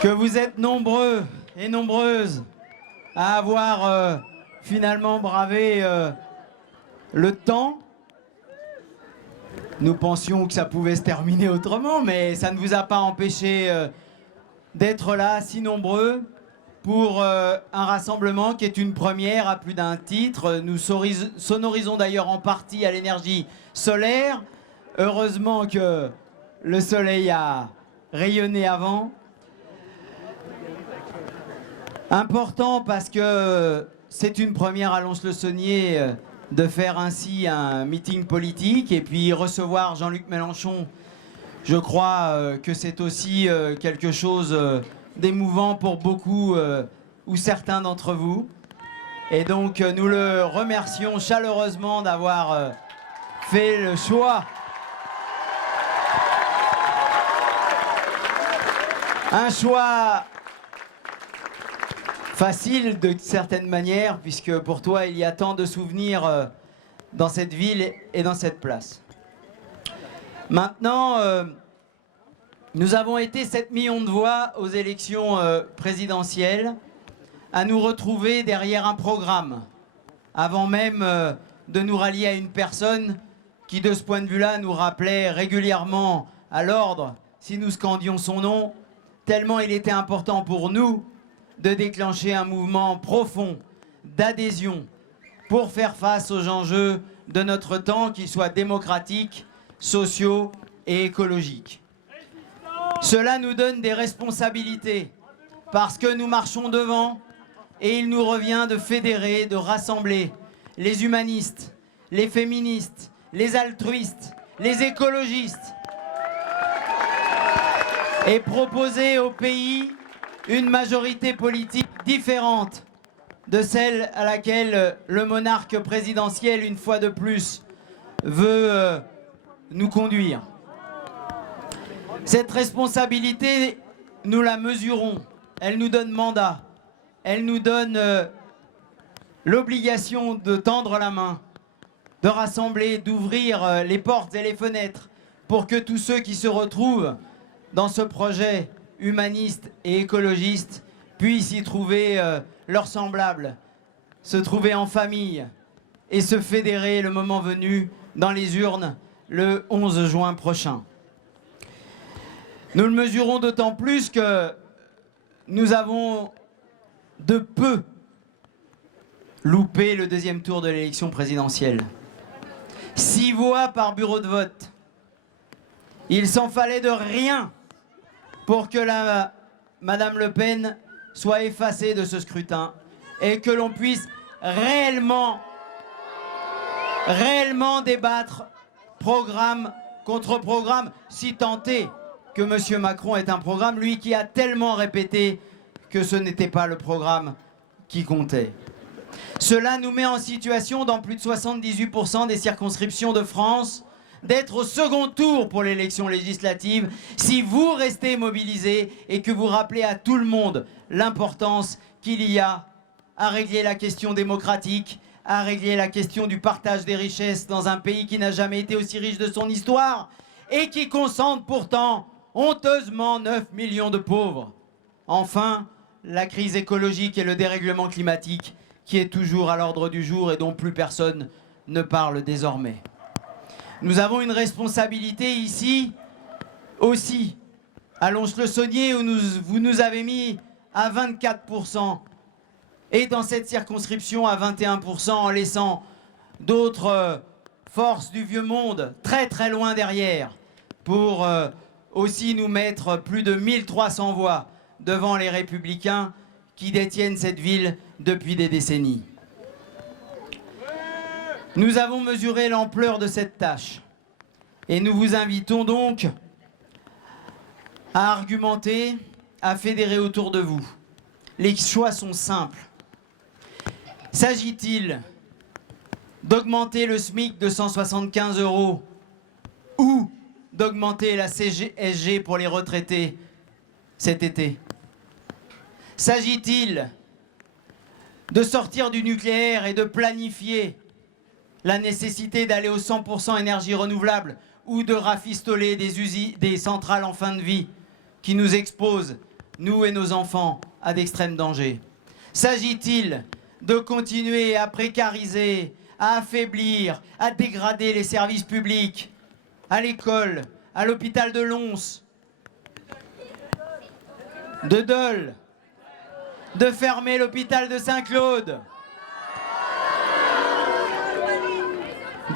que vous êtes nombreux et nombreuses à avoir finalement bravé le temps. Nous pensions que ça pouvait se terminer autrement, mais ça ne vous a pas empêché d'être là, si nombreux, pour un rassemblement qui est une première à plus d'un titre. Nous sonorisons d'ailleurs en partie à l'énergie solaire. Heureusement que le soleil a rayonné avant. Important parce que c'est une première à Lons-le-Saunier de faire ainsi un meeting politique et puis recevoir Jean-Luc Mélenchon. Je crois que c'est aussi quelque chose d'émouvant pour beaucoup ou certains d'entre vous. Et donc nous le remercions chaleureusement d'avoir fait le choix. Un choix facile de certaine manière, puisque pour toi il y a tant de souvenirs dans cette ville et dans cette place. Maintenant, nous avons été 7 millions de voix aux élections présidentielles à nous retrouver derrière un programme, avant même de nous rallier à une personne qui, de ce point de vue-là, nous rappelait régulièrement à l'ordre si nous scandions son nom, tellement il était important pour nous de déclencher un mouvement profond d'adhésion pour faire face aux enjeux de notre temps, qu'ils soient démocratiques, sociaux et écologiques. Cela nous donne des responsabilités parce que nous marchons devant et il nous revient de fédérer, de rassembler les humanistes, les féministes, les altruistes, les écologistes et proposer au pays une majorité politique différente de celle à laquelle le monarque présidentiel, une fois de plus, veut nous conduire. Cette responsabilité, nous la mesurons. Elle nous donne mandat. Elle nous donne l'obligation de tendre la main, de rassembler, d'ouvrir les portes et les fenêtres pour que tous ceux qui se retrouvent dans ce projet humaniste et écologiste puissent y trouver leurs semblables, se trouver en famille et se fédérer le moment venu dans les urnes le 11 juin prochain. Nous le mesurons d'autant plus que nous avons de peu loupé le deuxième tour de l'élection présidentielle. 6 voix par bureau de vote. Il s'en fallait de rien pour que Madame Le Pen soit effacée de ce scrutin et que l'on puisse réellement débattre programme contre programme, si tant est que M. Macron est un programme, lui qui a tellement répété que ce n'était pas le programme qui comptait. Cela nous met en situation, dans plus de 78% des circonscriptions de France, d'être au second tour pour l'élection législative si vous restez mobilisés et que vous rappelez à tout le monde l'importance qu'il y a à régler la question démocratique, à régler la question du partage des richesses dans un pays qui n'a jamais été aussi riche de son histoire et qui concentre pourtant honteusement 9 millions de pauvres. Enfin, la crise écologique et le dérèglement climatique qui est toujours à l'ordre du jour et dont plus personne ne parle désormais. Nous avons une responsabilité ici aussi, à Lons-le-Saunier où vous nous avez mis à 24% et dans cette circonscription à 21% en laissant d'autres forces du vieux monde très très loin derrière pour aussi nous mettre plus de 1300 voix devant les Républicains qui détiennent cette ville depuis des décennies. Nous avons mesuré l'ampleur de cette tâche et nous vous invitons donc à argumenter, à fédérer autour de vous. Les choix sont simples. S'agit-il d'augmenter le SMIC de 175 € ou d'augmenter la CSG pour les retraités cet été? S'agit-il de sortir du nucléaire et de planifier la nécessité d'aller au 100% énergie renouvelable ou de rafistoler des centrales en fin de vie qui nous exposent nous et nos enfants, à d'extrêmes dangers? S'agit-il de continuer à précariser, à affaiblir, à dégrader les services publics, à l'école, à l'hôpital de Lons, de Dole, de fermer l'hôpital de Saint-Claude,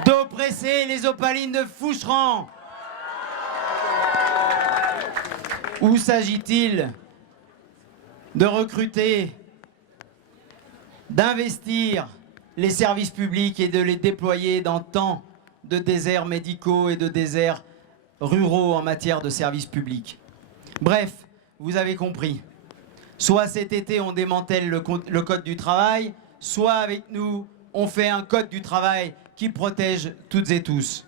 d'oppresser les opalines de Foucheran? Ou s'agit-il de recruter, d'investir les services publics et de les déployer dans tant de déserts médicaux et de déserts ruraux en matière de services publics? Bref, vous avez compris. Soit cet été, on démantèle le code du travail, soit avec nous, on fait un code du travail qui protège toutes et tous.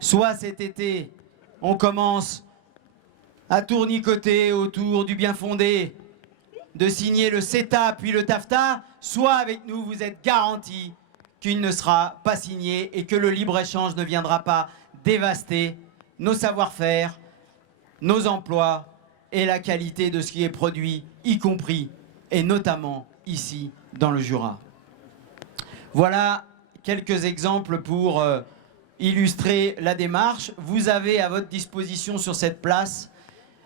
Soit cet été, on commence à tournicoter autour du bien fondé de signer le CETA puis le TAFTA, soit avec nous, vous êtes garantis qu'il ne sera pas signé et que le libre-échange ne viendra pas dévaster nos savoir-faire, nos emplois et la qualité de ce qui est produit, y compris et notamment ici dans le Jura. Voilà quelques exemples pour illustrer la démarche. Vous avez à votre disposition sur cette place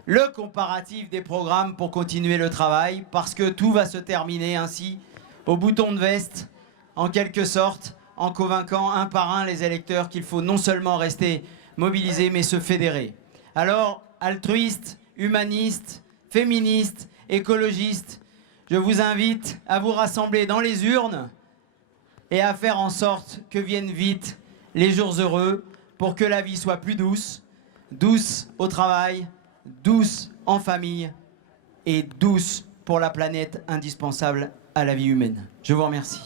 le comparatif des programmes pour continuer le travail, parce que tout va se terminer ainsi, au bouton de veste, en quelque sorte, en convainquant un par un les électeurs qu'il faut non seulement rester mobilisés, mais se fédérer. Alors, altruistes, humanistes, féministes, écologistes, je vous invite à vous rassembler dans les urnes et à faire en sorte que viennent vite les jours heureux pour que la vie soit plus douce, douce au travail, douce en famille et douce pour la planète indispensable à la vie humaine. Je vous remercie.